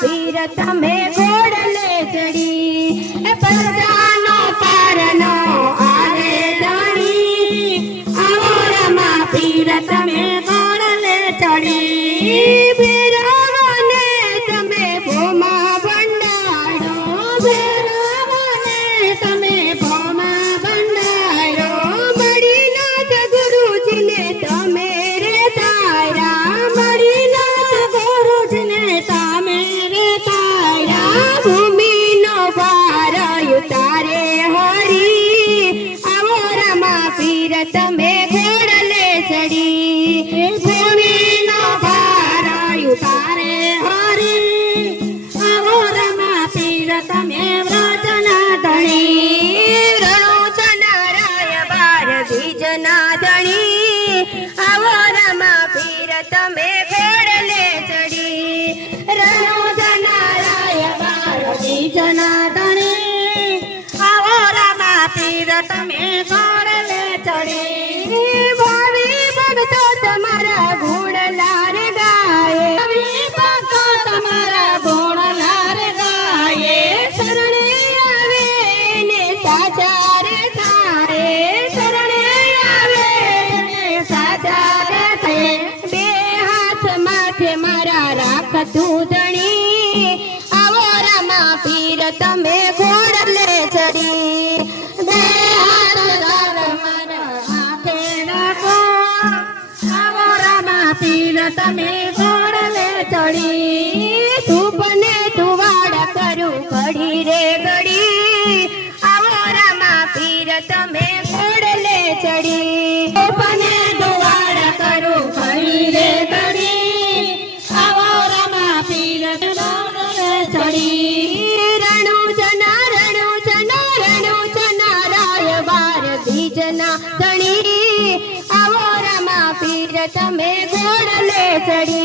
पीर तमे घोड़ले चढ़ी परजानो पारनो आवे धणी आवो रमा पीर तमे घोड़ले चढ़ी भैरवने तमे भोमा भंडारो भैरवने तमे भोमा भंडारो मणिनाथ गुरुजीने तमे रे तारा मणिनाथ गुरुजीने तमे रे तारा भूमिनो भार उतारे हरी आवो रमा पीर तमे घोड़ले चढ़ी भूमिनो भार उतारे हरी आवो रमा पीर तमे व्रजना धणी रणुजना राय बार बीजना धणी आवो रमा पीर तमे घोड़ले चढ़ी रणुजना राय बार बीजना धणी आवो रमा पीर तमे घोड़ले चढ़ी भावी भक्तो तमारा गुण लार गाये भावी भक्तो तमारा गुण लार गाये शरणे आवे ने साचार थारे शरणे आवे ने साचार थारे बे हाथ माथे मारा राख धूधणी आवो रमा पीर तमे घोड़ले चढ़ी बे हाथ मारा माथे राखो आवो रमा पीर तमे घोड़ले चढ़ी धूपने धुवाड़ करू घड़ी रे घड़ी आवो रमा पीर तमे घोड़ले चढ़ी धूपने धुवाड़ करू घड़ी रे घड़ी आवो रमा पीर घोड़ले चढ़ी रणुजना राय बार बीजना धणी आवो रमा पीर तमे घोड़ले चढ़ी